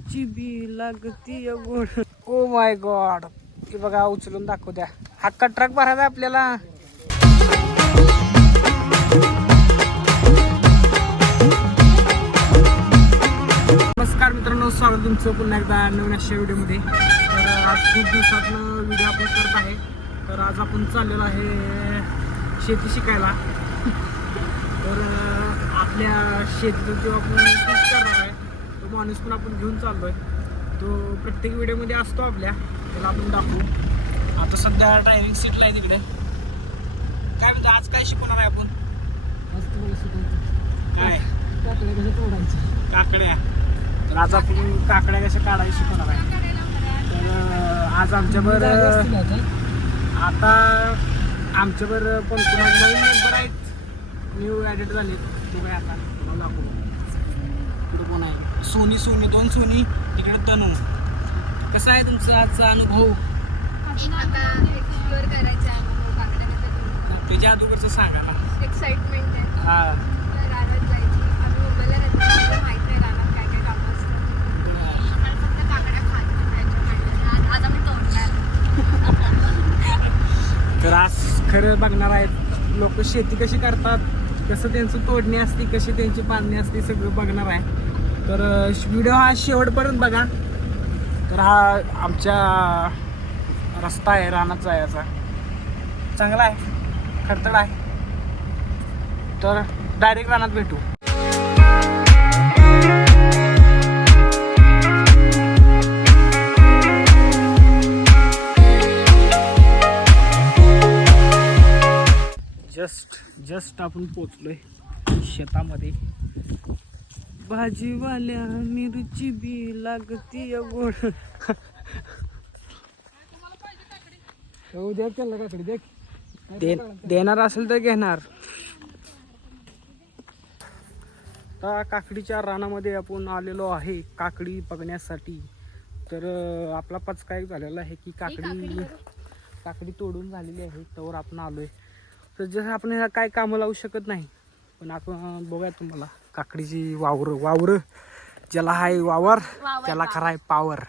मिरची बी लागती गोड ओ माय गॉड. हे बघा उचलून दाखवू द्या. हक्का ट्रक भरायचा आपल्याला. नमस्कार मित्रांनो स्वागत तुमचं पुन्हा एकदा नवीन अशा व्हिडिओमध्ये. तर आज खूप दिवसातनं व्हिडिओ आपण करत आहे. तर आज आपण चाललेलो आहे शेती शिकायला. तर आपल्या शेतीचं किंवा आपण करणार माणूस पण आपण घेऊन चाललोय. तो प्रत्येक व्हिडिओमध्ये असतो आपल्या. त्याला आपण दाखवू. आता सध्या ड्रायव्हिंग सीटला आहे तिकडे. काय म्हणतो आज काय शिकवणार आहे आपण? काय? काकड्या तर आज आपण काकड्या कशा काढायला शिकवणार आहे? तर आज आमच्यावर आता. आमच्यावर पण कोणा नवीन मेंबर आहेत. न्यू ॲडेड झाले तो काय आता? दाखवू. इकडे कोण आहे? सोनी सोनी दोन सोनी तिकडे तनू. कसा आहे तुमचा आजचा अनुभव? आता एक्सप्लोअर करायचं आहे काकड्याने त्याच्या अगोदरचं सांगा ना. एक्साइटमेंट आहे हा. रानात जायची आम्ही मुंबईला राहतो आम्हाला माहीत नाही रानात काय काय कामं असतात आम्हाला फक्त काकड्या खायच्या आज आम्ही तोडणार तर आज खरं बघणार आहेत लोक शेती कशी करतात कसं त्यांचं तोडणी असते कशी त्यांची बांधणी असते सगळं बघणार आहे. तर व्हिडिओ हा शेवटपर्यंत बघा. तर हा आमच्या रस्ता आहे रानात जायचा चांगला आहे खडतड आहे. तर डायरेक्ट रानात भेटू. जस्ट जस्ट आपण पोचलोय शेतामध्ये. भाजीवाल्या मिरची बी लागती गोड. दे- देणार असेल तर घेणार. आता काकडीच्या रानामध्ये आपण आलेलो आहे काकडी बघण्यासाठी. तर आपला पच काय झालेला आहे की काकडी काकडी तोडून झालेली आहे तर आपण आलोय. तर जसं आपण ह्याला काय कामं लावू शकत नाही पण आपण बघूया तुम्हाला. काकडीची वावर वावर. ज्याला आहे वावर त्याला. खरा आहे पावर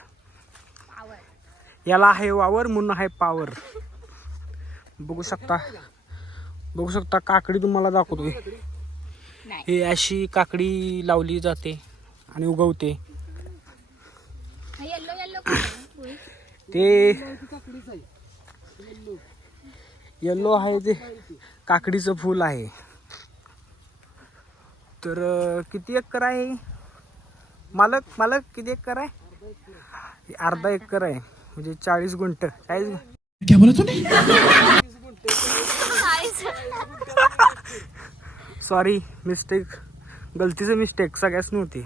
याला आहे वावर म्हणून आहे पावर बघू शकता. बघू शकता काकडी तुम्हाला दाखवतोय. ही अशी काकडी लावली जाते आणि उगवते. ते येल्लो आहे ते काकडीचं फूल आहे. तर किती एकर आहे? मालक मालक किती एकर आहे? हे अर्धा एकर आहे. म्हणजे चाळीस गुंठ. चाळीस सॉरी मिस्टेक गलतीचं मिस्टेक सगळ्याच नव्हती.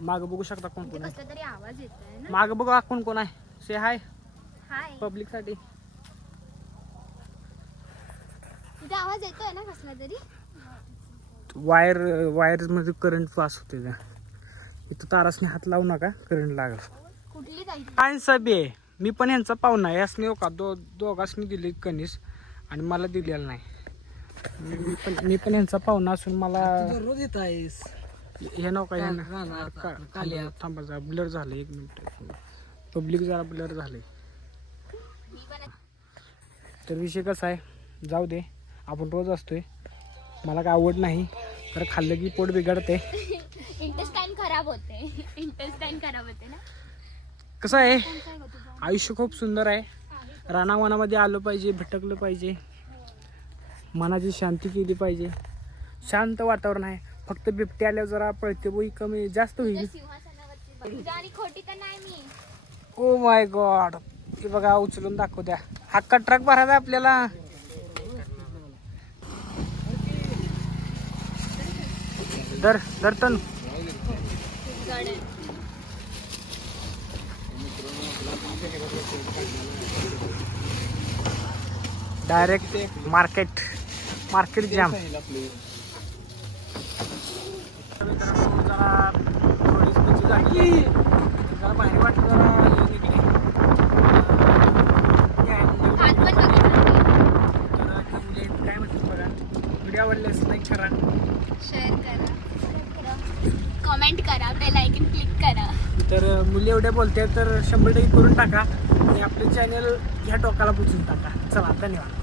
माग बघू शकता कोण कोण आहे. कसला तरी आवाज येतोय ना? माग बघा कोण कोण आहे. से हाय हाय पब्लिकसाठी. आवाज येतोय ना कसला तरी? वायर वायरमध्ये करंट पास होते त्या इथं तारासने हात लावू नका करंट लागल. काय सभे मी पण यांचा पाहुणा यासने हो का दो दोघांनी दिली कणीस आणि मला दिलेलं नाही. मी पण मी पण यांचा पाहुणा असून मला रोज येत आहेस. हे रानात, कालिया. थांबा जरा ब्लर झालं एक मिनिट. पब्लिक जरा ब्लर झाले तर विषय कसा आहे? जाऊ दे. आपण रोज असतोय. मला काय आवड नाही. तर खाल्लं की पोट बिघडते. इंटेस्टाईन खराब होते. इंटेस्टाईन खराब होते ना? कसं आहे? आयुष्य खूप सुंदर आहे. रानावनामध्ये आलं पाहिजे भटकलं पाहिजे. मनाची शांती केली पाहिजे. शांत वातावरण आहे. फक्त बिबटे आल्यावर जरा पळते बोई कमी जास्त होईल. ओ माय गॉड हे बघा उचलून दाखवू द्या. हक्का ट्रक भरायचा आपल्याला. दर दर्तन डायरेक्ट मार्केट मार्केट जाम जरा आवडले लाईक करा. शेअर करा. कमेंट करा बेल आयकन क्लिक करा. तर मुली एवढ्या बोलते तर शंभर टक्के करून टाका आणि आपले चॅनल ह्या टोकाला पोचून टाका. चला धन्यवाद.